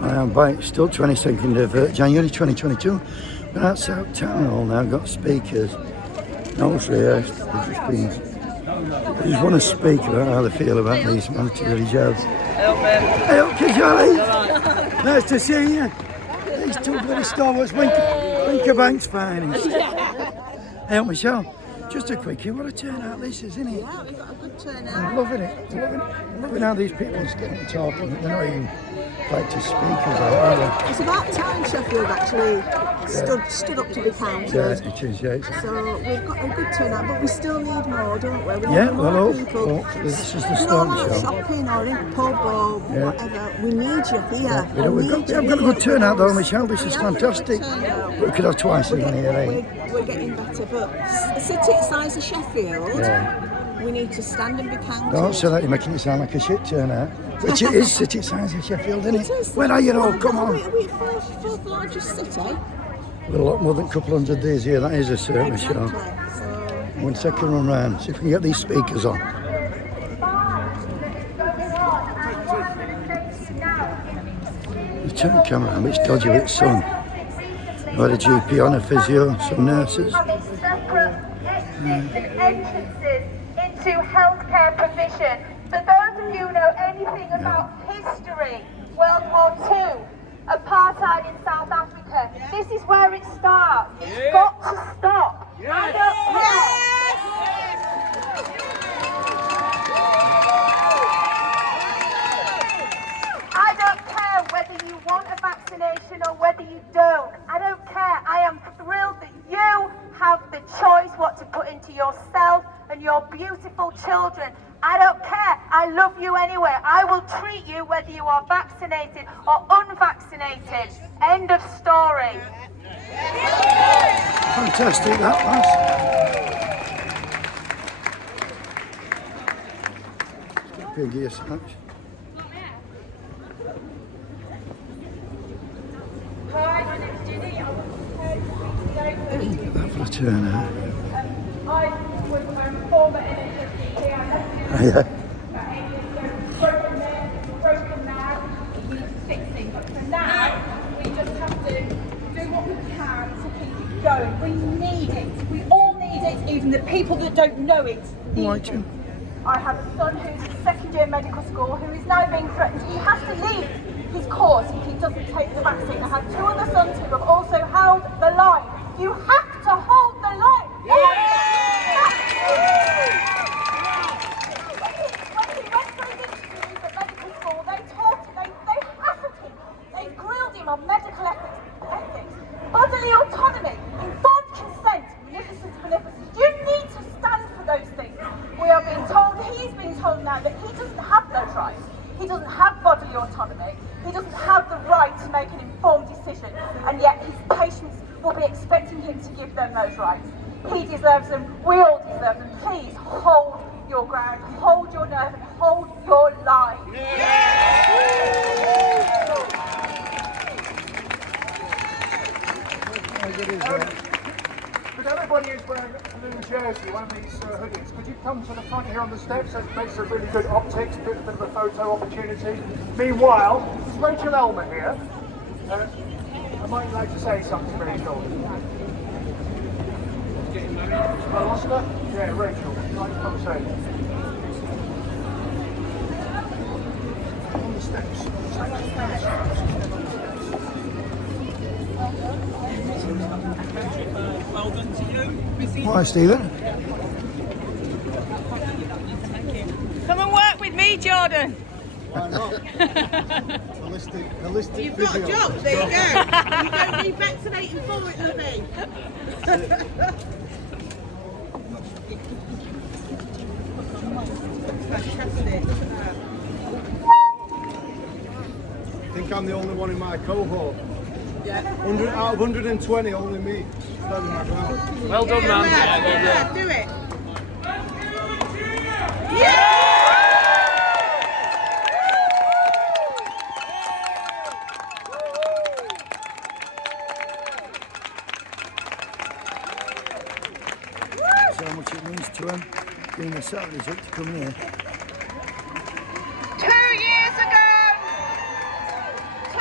I am back, still 22nd of January 2022. Been outside town hall now, got speakers. Not rehearsed, I just want to speak about how they feel about these mandatory jobs. Hey up, Kajali! Nice to see you. These two bloody stalwarts, Winker Bank's finest. Hey up, Michelle. Just a quickie, what a turnout this is, isn't it? Yeah, we've got a good turnout. I'm loving it. Loving how these people are getting talking. They're not even practice speakers, are they? It's about time Sheffield actually stood up to be counted. Yeah, it is, yeah. So we've got a good turnout, but we still need more, don't we? We Yeah, need more well, people. this is the start Out show. shopping or in a pub or whatever. We need you here. Yeah, we've got a good turnout though, Michelle. This is fantastic. We could have twice in here, eh? We're getting better, but city size of Sheffield, we need to stand and be counted. Don't say that, you're making it sound like a shit turnout. Which it is, city size of Sheffield, isn't it? Where are you all? Come on. We're fourth largest city. We're a lot more than a couple hundred days here, that is a certain show. So, 1 second run round, see if we can get these speakers on. The turn camera around, it's dodgy with its sun. We had a GP on, a physio, some nurses. Entrances into healthcare provision. For those of you who know anything about history, World War II, apartheid in South Africa, this is where it starts. It's got to stop. I don't I don't care whether you want a vaccination or whether you don't. I don't care. I am thrilled that you have the choice what to put into yourself and your beautiful children. I don't care. I love you anyway. I will treat you whether you are vaccinated or unvaccinated. End of story. Fantastic, that was. Big ear snatch. Hi, my name's Judy. That for a turnout. I was former NHS GP. I left Oh, yeah. about 8 years ago. Broken now. It needs fixing. But for now, we just have to do what we can to keep it going. We need it. We all need it. Even the people that don't know it need it. I have a son who's in second year medical school who is now being threatened. He has to leave his course if he doesn't take the vaccine. I have 2 other sons who have also held the line. You have to hold the line. When he went for his interviews at medical school, they hassled him. They grilled him on medical ethics, bodily autonomy, informed consent, beneficence. You need to stand for those things. We are being told, he's being told now that he doesn't have those rights. He doesn't have bodily autonomy. He doesn't have the right to make an informed decision. And yet his patients will be expecting him to give them those rights. He deserves them. We all deserve them. Please hold your ground, hold your nerve, and hold your line. Could everybody who's wearing a blue jersey, one of these hoodies, could you come to the front here on the steps? That makes a really good optics, a bit of a photo opportunity. Meanwhile, is Rachel Elmer here? I might like to say something very short. I lost her? Yeah, Rachel. Nice conversation. On the steps. Well done to you. Hi, Stephen. Come and work with me, Jordan. Why not? Holistic You've got a job, there you go. You don't need vaccinating for it, lovey. Fantastic. I think I'm the only one in my cohort. Yeah. 100 out of 120, only me. Standing my ground. Well done, man. Yeah, do it. Yeah! So how much it means to him being a Saturday to come here. 2 years ago, 2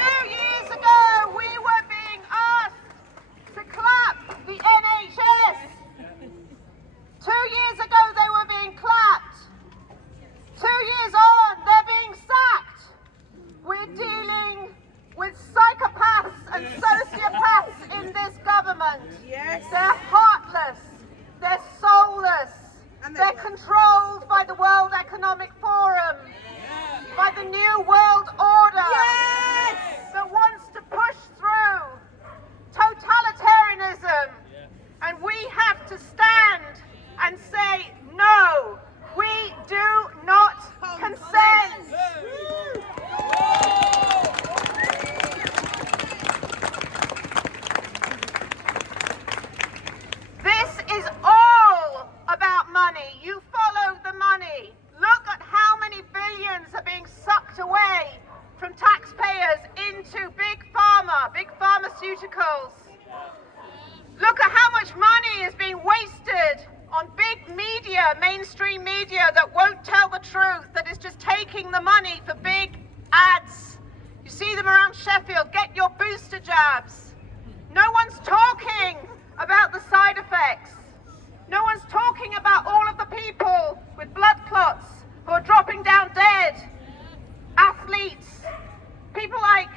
government. Yes. They're heartless. They're soulless. They're controlled by the World Economic Forum, by the New World Order, that wants to push through totalitarianism. And we have to stand and say, no, we do not consent. This is all about money. You follow the money. Look at how many billions are being sucked away from taxpayers into big pharma, big pharmaceuticals. Look at how much money is being wasted on big media, mainstream media that won't tell the truth, that is just taking the money for big ads. You see them around Sheffield. Get your booster jabs. No one's talking about the side effects. No one's talking about all of the people with blood clots who are dropping down dead. Athletes, people like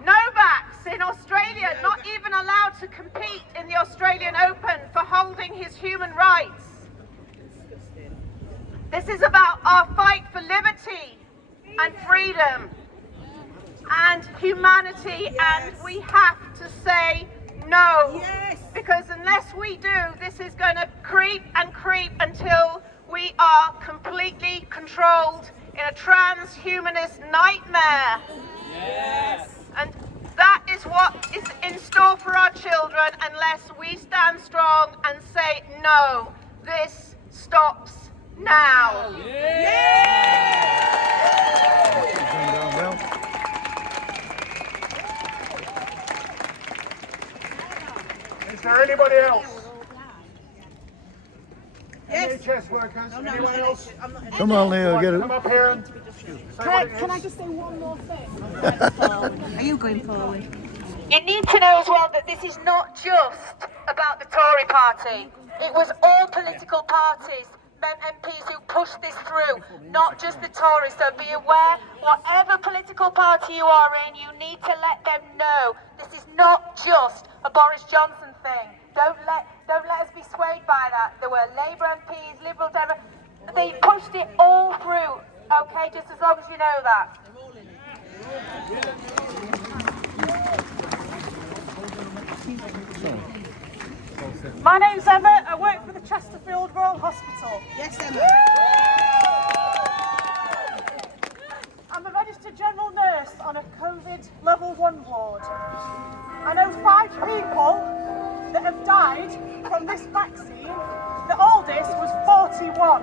Novak's in Australia, not even allowed to compete in the Australian Open for holding his human rights. This is about our fight for liberty and freedom and humanity, and we have to say no. Because unless we do, this is going to creep and creep until we are completely controlled in a transhumanist nightmare. And that is what is in store for our children unless we stand strong and say, no, this stops now. Is there anybody else? NHS workers? Anyone else? Come on, Leo, get it. Come up here and say what it is. Can I just say one more thing? Are you going forward? You need to know as well that this is not just about the Tory party. It was all political parties, MPs who pushed this through, not just the Tories. So be aware, whatever political party you are in, you need to let them know this is not just a Boris Johnson thing. Don't let us be swayed by that. There were Labour MPs, Liberal Democrats. They pushed it all through. Okay, just as long as you know that. My name's Emma. I work for the Chesterfield Royal Hospital. Yes, Emma. I'm a registered general nurse on a COVID level 1 ward. I know 5 people that have died from this vaccine. The oldest was 41.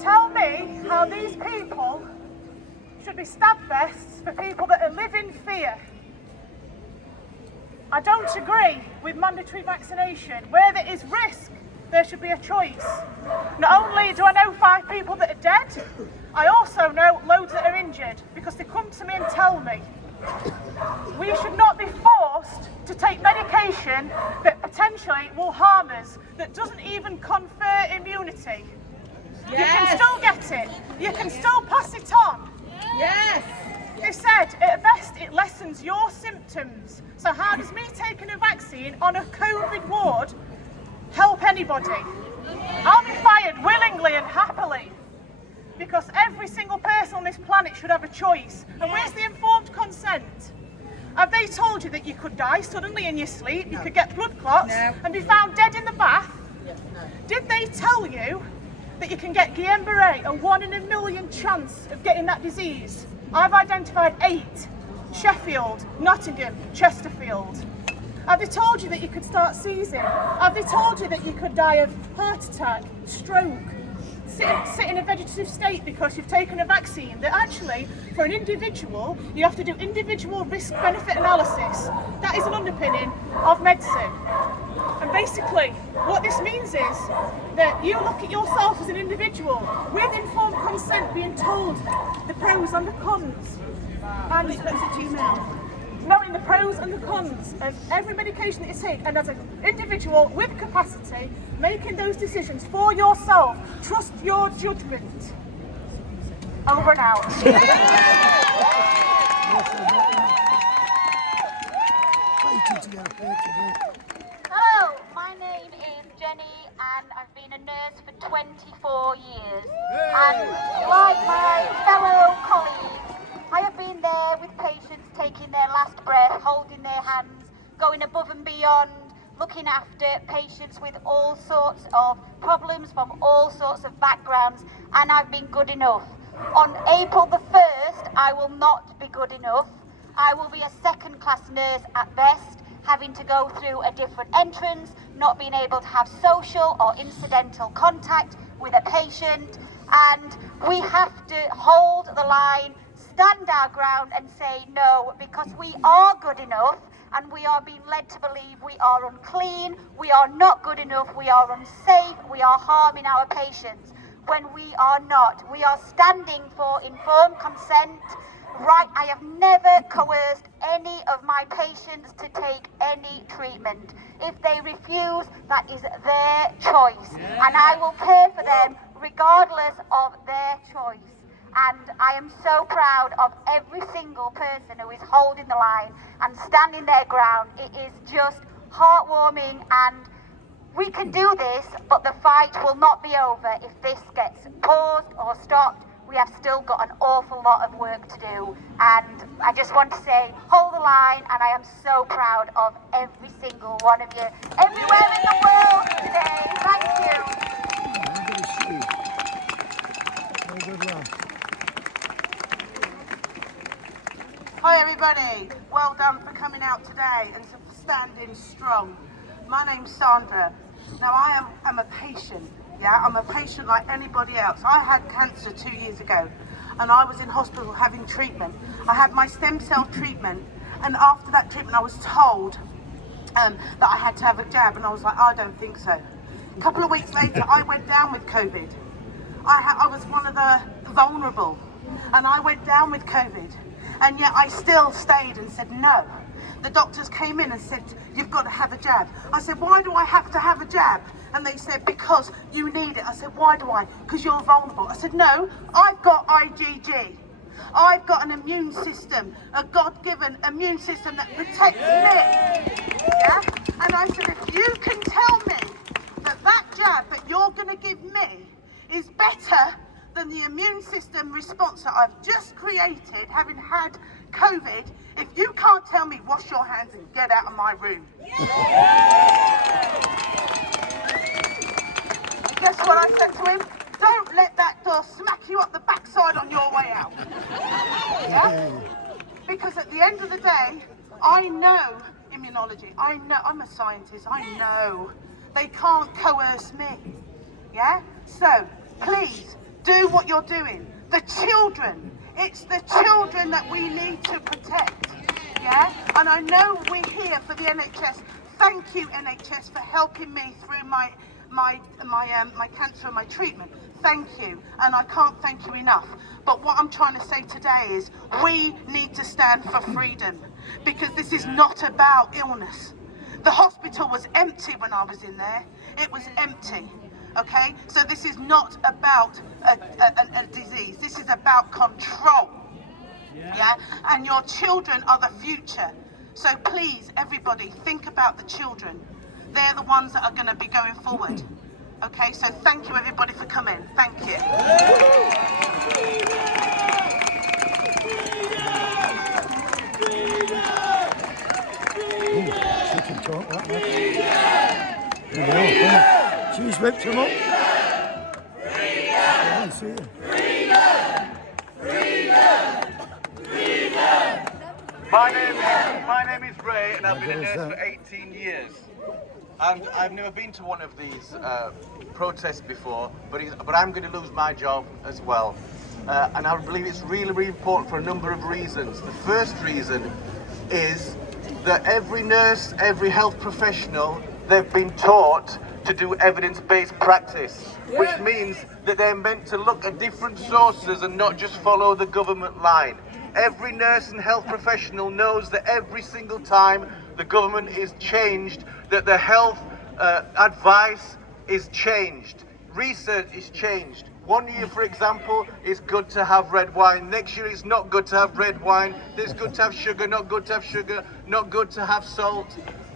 Tell me how these people should be stab vests for people that live in fear. I don't agree with mandatory vaccination. Where there is risk, there should be a choice. Not only do I know 5 people that are dead, I also know loads that are injured because they come to me and tell me. We should not be forced to take medication that potentially will harm us, that doesn't even confer immunity. You can still get it. You can still pass it on. Yes. They said, at best, it lessens your symptoms. So how does me taking a vaccine on a COVID ward help anybody? I'll be fired willingly and happily. Because every single person on this planet should have a choice. And where's the informed consent? Have they told you that you could die suddenly in your sleep, you could get blood clots and be found dead in the bath? Did they tell you that you can get Guillain-Barré, a 1 in a million chance of getting that disease? I've identified 8. Sheffield, Nottingham, Chesterfield. Have they told you that you could start seizing? Have they told you that you could die of heart attack, stroke, sit in a vegetative state because you've taken a vaccine? That actually, for an individual, you have to do individual risk-benefit analysis. That is an underpinning of medicine. And basically, what this means is that you look at yourself as an individual with informed consent, being told the pros and the cons. And knowing the pros and the cons of every medication that you take, and as an individual with capacity, making those decisions for yourself. Trust your judgment. Over and out. Way to Hello, my name is Jenny and I've been a nurse for 24 years. And like my fellow colleagues, I have been there with patients taking their last breath, holding their hands, going above and beyond, looking after patients with all sorts of problems from all sorts of backgrounds, and I've been good enough. On April the 1st, I will not be good enough. I will be a second-class nurse at best, having to go through a different entrance, not being able to have social or incidental contact with a patient, and we have to hold the line, stand our ground and say no, because we are good enough and we are being led to believe we are unclean, we are not good enough, we are unsafe, we are harming our patients, when we are not. We are standing for informed consent. Right, I have never coerced any of my patients to take any treatment. If they refuse, that is their choice, and I will care for them regardless of their choice. And I am so proud of every single person who is holding the line and standing their ground. It is just heartwarming, and we can do this, but the fight will not be over if this gets paused or stopped. We have still got an awful lot of work to do, and I just want to say, hold the line, and I am so proud of every single one of you, everywhere in the world today. Thank you. Very good, lad. Hi everybody, well done for coming out today and for standing strong. My name's Sandra. Now I am a patient, yeah, I'm a patient like anybody else. I had cancer 2 years ago and I was in hospital having treatment. I had my stem cell treatment, and after that treatment I was told that I had to have a jab, and I was like, I don't think so. A couple of weeks later I went down with COVID. I was one of the vulnerable and I went down with COVID. And yet I still stayed and said no. The doctors came in and said, you've got to have a jab. I said, why do I have to have a jab? And they said, because you need it. I said, why do I? Because you're vulnerable. I said, no, I've got IgG. I've got an immune system, a God-given immune system that protects me. Yeah? And I said, if you can tell me that jab that you're going to give me is better than the immune system response that I've just created, having had COVID, if you can't tell me, wash your hands and get out of my room. And guess what I said to him? Don't let that door smack you up the backside on your way out. Yeah? Because at the end of the day, I know immunology. I know, I'm a scientist, I know. They can't coerce me. Yeah? So, please, do what you're doing. The children, it's the children that we need to protect, yeah? And I know we're here for the NHS. Thank you, NHS, for helping me through my cancer and my treatment. Thank you, and I can't thank you enough. But what I'm trying to say today is we need to stand for freedom, because this is not about illness. The hospital was empty when I was in there. It was empty. Okay, so this is not about a disease. This is about control. Yeah, and your children are the future. So please, everybody, think about the children. They're the ones that are going to be going forward. Okay, so thank you, everybody, for coming. Thank you. Ooh, she can talk that much. She's whipped him up. Freedom! Freedom! Freedom! Freedom! My name is Ray, and I've been a nurse for 18 years. And I've never been to one of these protests before, but I'm going to lose my job as well. And I believe it's really, really important for a number of reasons. The first reason is that every nurse, every health professional, they've been taught to do evidence-based practice, which means that they're meant to look at different sources and not just follow the government line. Every nurse and health professional knows that every single time the government is changed, that the health advice is changed, research is changed, One year, for example, it's good to have red wine. Next year, it's not good to have red wine. It's good to have sugar, not good to have sugar, not good to have salt.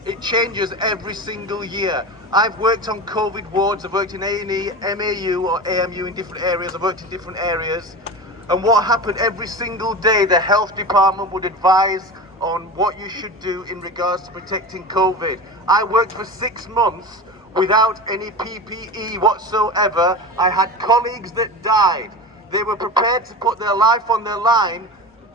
It changes every single year. I've worked on COVID wards. I've worked in A&E, MAU or AMU in different areas. I've worked in different areas. And what happened every single day, the health department would advise on what you should do in regards to protecting COVID. I worked for 6 months without any PPE whatsoever. I had colleagues that died. They were prepared to put their life on the line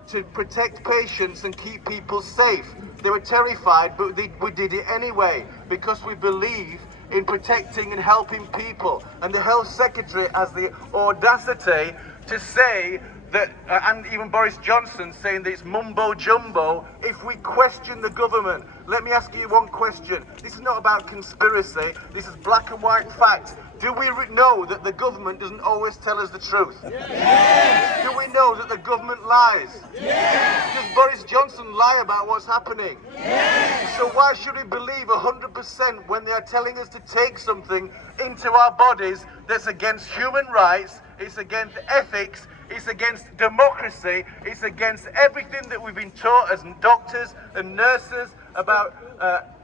to protect patients and keep people safe. They were terrified, but we did it anyway because we believe in protecting and helping people. And the Health Secretary has the audacity to say that, and even Boris Johnson saying that it's mumbo jumbo if we question the government. Let me ask you one question. This is not about conspiracy. This is black and white facts. Do we know that the government doesn't always tell us the truth? Yes. Do we know that the government lies? Yes. Does Boris Johnson lie about what's happening? Yes. So why should we believe 100% when they are telling us to take something into our bodies that's against human rights, it's against ethics, it's against democracy, it's against everything that we've been taught as doctors and nurses about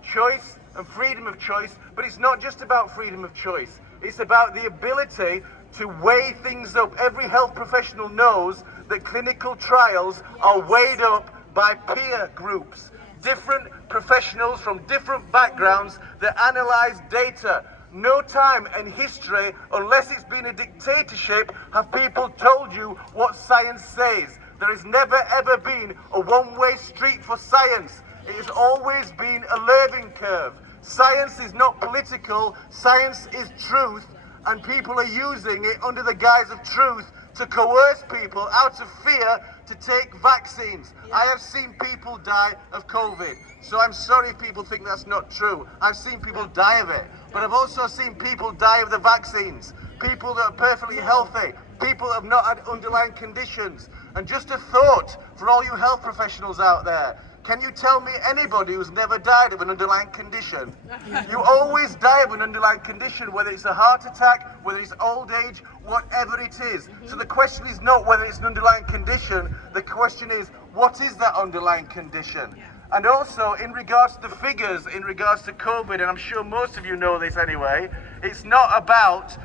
choice and freedom of choice. But it's not just about freedom of choice. It's about the ability to weigh things up. Every health professional knows that clinical trials are weighed up by peer groups, different professionals from different backgrounds that analyze data. No time in history, unless it's been a dictatorship, have people told you what science says. There has never ever been a one-way street for science. It has always been a learning curve. Science is not political, science is truth, and people are using it under the guise of truth to coerce people out of fear to take vaccines. I have seen people die of COVID, so I'm sorry if people think that's not true. I've seen people die of it, but I've also seen people die of the vaccines, people that are perfectly healthy, people that have not had underlying conditions. And just a thought for all you health professionals out there, can you tell me anybody who's never died of an underlying condition? You always die of an underlying condition, whether it's a heart attack, whether it's old age, whatever it is. So the question is not whether it's an underlying condition, the question is, what is that underlying condition? And also, in regards to the figures, in regards to COVID, and I'm sure most of you know this anyway, it's not about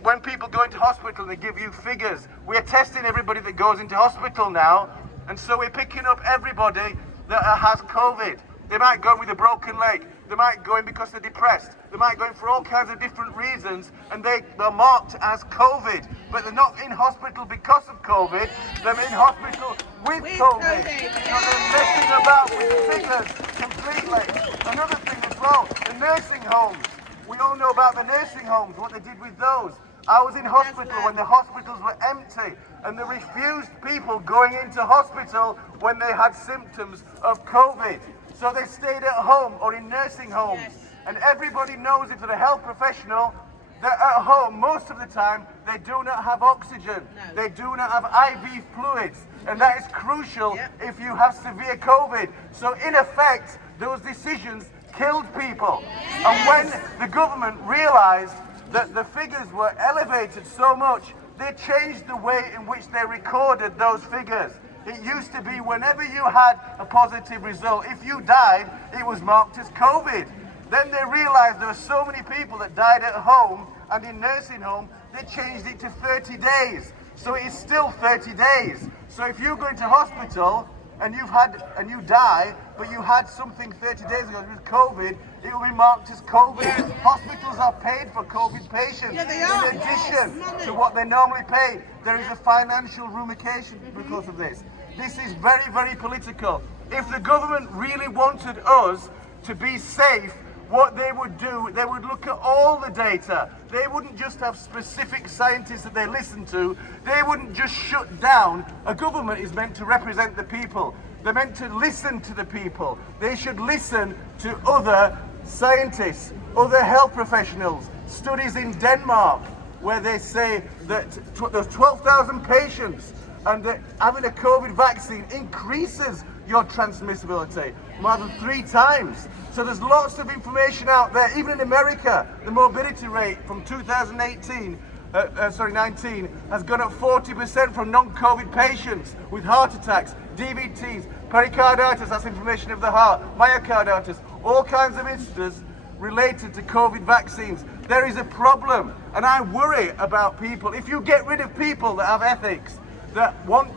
when people go into hospital, they give you figures. We're testing everybody that goes into hospital now, and so we're picking up everybody that has COVID. They might go in with a broken leg. They might go in because they're depressed. They might go in for all kinds of different reasons, and they're marked as COVID. But they're not in hospital because of COVID. They're in hospital with COVID. So they're messing about with figures completely. Another thing as well, the nursing homes. We all know about the nursing homes, what they did with those. I was in hospital when the hospitals were empty, and they refused people going into hospital when they had symptoms of COVID. So they stayed at home or in nursing homes. And everybody knows, if they're a health professional, that at home, most of the time, they do not have oxygen. They do not have IV fluids. And that is crucial if you have severe COVID. So in effect, those decisions killed people. And when the government realized that the figures were elevated so much, they changed the way in which they recorded those figures. It used to be whenever you had a positive result, if you died, it was marked as COVID. Then they realized there were so many people that died at home and in nursing home, they changed it to 30 days. So it is still 30 days. So if you go into hospital and you die, but you had something 30 days ago with COVID, it will be marked as COVID. Hospitals are paid for COVID patients. In addition to what they normally pay, there is a financial ramification because of this. This is very, very political. If the government really wanted us to be safe, what they would do, they would look at all the data. They wouldn't just have specific scientists that they listen to. They wouldn't just shut down. A government is meant to represent the people. They're meant to listen to the people. They should listen to other scientists, other health professionals. Studies in Denmark where they say that there's 12,000 patients and that having a COVID vaccine increases your transmissibility more than 3 times. So there's lots of information out there. Even in America, the morbidity rate from 2018 19 has gone up 40% from non-COVID patients with heart attacks, DVTs, pericarditis, that's inflammation of the heart, myocarditis, all kinds of instances related to COVID vaccines. There is a problem, and I worry about people. If you get rid of people that have ethics, that want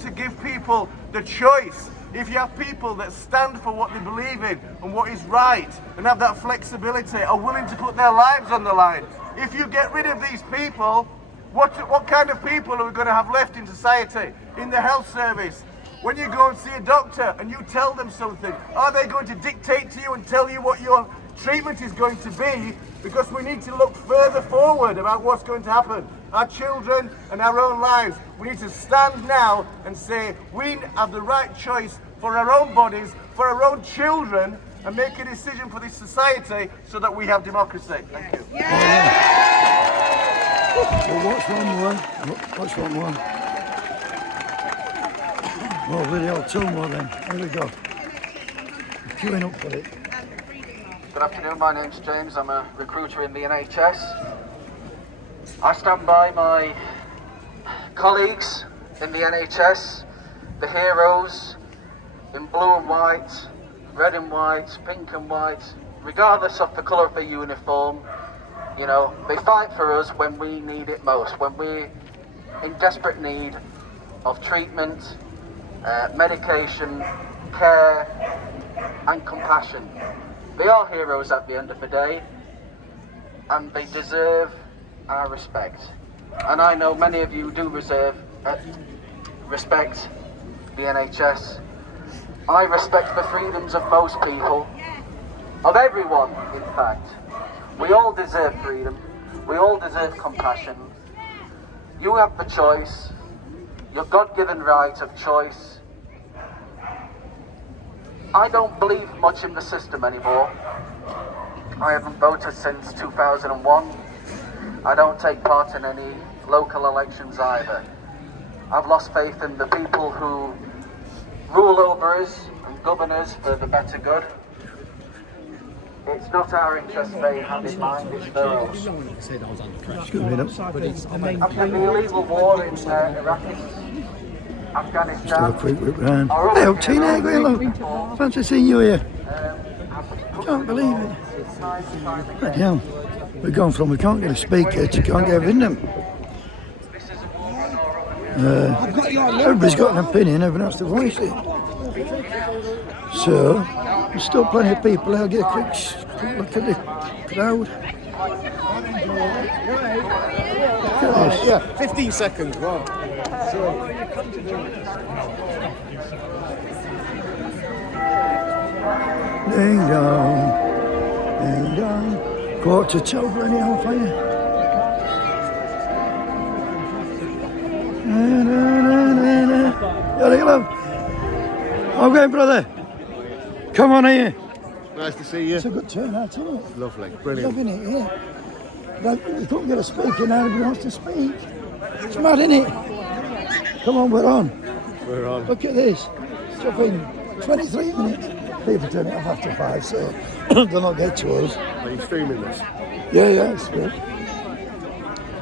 to give people the choice, if you have people that stand for what they believe in and what is right and have that flexibility, are willing to put their lives on the line, if you get rid of these people, what kind of people are we going to have left in society, in the health service? When you go and see a doctor and you tell them something, are they going to dictate to you and tell you what your treatment is going to be? Because we need to look further forward about what's going to happen. Our children and our own lives. We need to stand now and say we have the right choice for our own bodies, for our own children, and make a decision for this society so that we have democracy. Thank you. Well, watch one more. Watch one more. Oh, bloody hell, two more then. Here we go. Queuing up for it. Good afternoon, my name's James. I'm a recruiter in the NHS. I stand by my colleagues in the NHS, the heroes in blue and white, red and white, pink and white, regardless of the colour of their uniform. You know, they fight for us when we need it most, when we're in desperate need of treatment, medication, care and compassion. They are heroes at the end of the day, and they deserve our respect. And I know many of you do respect the NHS. I respect the freedoms of most people, of everyone in fact. We all deserve freedom, we all deserve compassion. You have the choice, your God-given right of choice. I don't believe much in the system anymore. I haven't voted since 2001. I don't take part in any local elections either. I've lost faith in the people who rule over us and govern us for the better good. It's not our interests they have in mind, it's their own. After the illegal war in Iraq, Afghanistan. Just a quick whip round. Hey, old Tina, hello. Fancy seeing you here. Can't believe it. Bloody hell. We've gone from we can't get a speaker to can't get a Wyndham. Everybody's got an opinion, everyone has to voice it. So, there's still plenty of people. I'll get a quick look at the crowd. Look at this. Yeah, 15 seconds, wow. Sure. Ding dong, ding dong. Quarter to 12, bloody hell for you. Hello. Okay, brother. Come on here. Nice to see you. It's a good turnout, isn't it? Lovely, brilliant. Loving it, yeah. But you can't get a speaker now, everybody wants to speak. It's mad, isn't it? Come on, we're on. We're on. Look at this. It's up in 23 minutes. People turn it off after 5, so they'll not get to us. Are you streaming this? Yeah, it's good.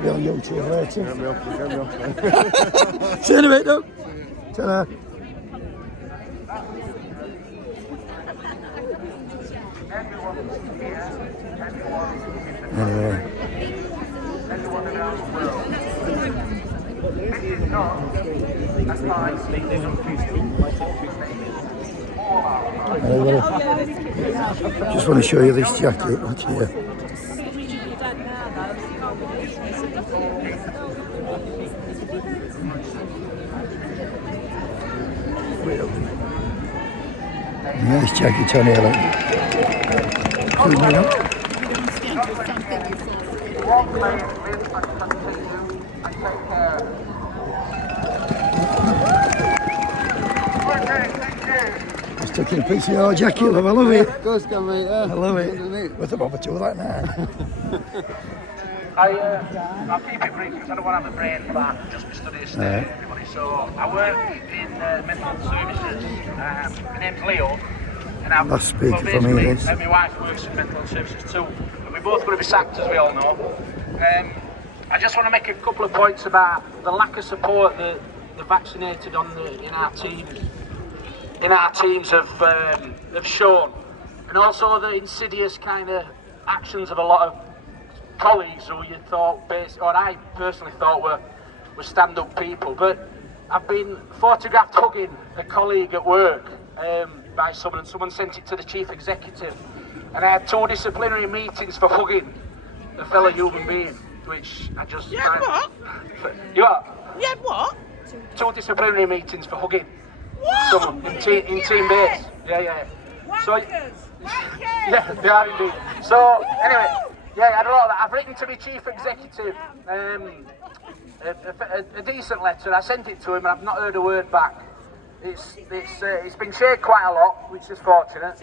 Be on YouTube later. Get me off. See you in a bit, Doug. Ta-da. Anyway. Just want to show you this jacket right here. Nice jacket on here, look. Keep me up. Just taking a piece of your jacket, love. I love it. Of course, can mate. I love it. What's the bother to that now? I'll keep it brief because I don't want to have a brain fart just for studying everybody. So I work in mental services. My name's Leo, and I'm Last speaker for me, and my wife works in mental services too. And we're both going to be sacked, as we all know. I just want to make a couple of points about the lack of support that the vaccinated in our teams have shown, and also the insidious kind of actions of a lot of colleagues who you thought, or I personally thought were stand-up people. But I've been photographed hugging a colleague at work by someone, and someone sent it to the chief executive, and I had 2 disciplinary meetings for hugging a fellow human being, which I just You had what? You are? You had what? 2 disciplinary meetings for hugging What? someone in team base. Yeah. So, yeah, they are indeed. So anyway, yeah, I had a lot of that. I've written to my chief executive a decent letter. I sent it to him, and I've not heard a word back. It's been shared quite a lot, which is fortunate.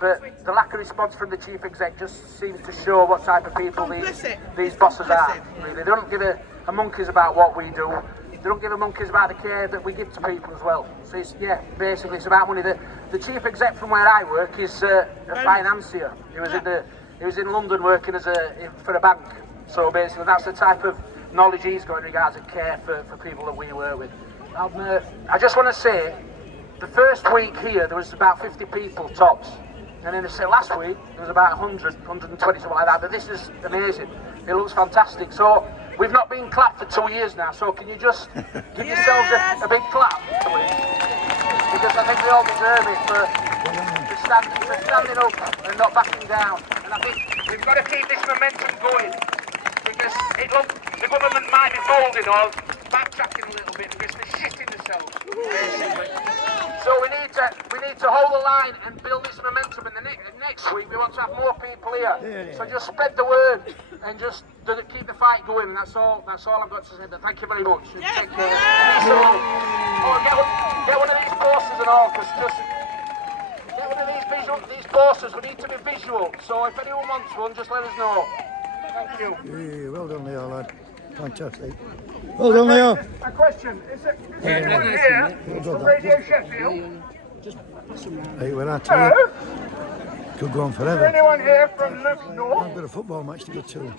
But the lack of response from the chief exec just seems to show what type of people these bosses are. Really, they don't give a monkeys about what we do. They don't give a monkeys about the care that we give to people as well. So basically it's about money. The chief exec from where I work is a financier. He was in London working for a bank. So basically that's the type of knowledge he's got in regards to care for people that we work with. I just want to say, the first week here there was about 50 people tops. And then last week there was about 100, 120, something like that. But this is amazing. It looks fantastic. So we've not been clapped for 2 years now. So can you just give yourselves a big clap, please? Because I think we all deserve it for standing up and not backing down. And I think we've got to keep this momentum going, because the government might be folding or backtracking a little bit because they're shitting themselves, basically. So we need to hold the line and build this momentum. And next week we want to have more people here. So just spread the word and just keep the fight going. And that's all I've got to say. But thank you very much. Take care. Get one of these posters and all, because get one of these posters. We need to be visual. So if anyone wants one, just let us know. Thank you. Yeah, well done, Leo, lad. Fantastic. Well done, Leo. A question. Is anyone here from Radio Sheffield? Hey, well, I tell you, could go on Is forever. anyone here from Luke North? I've got a football match to go to.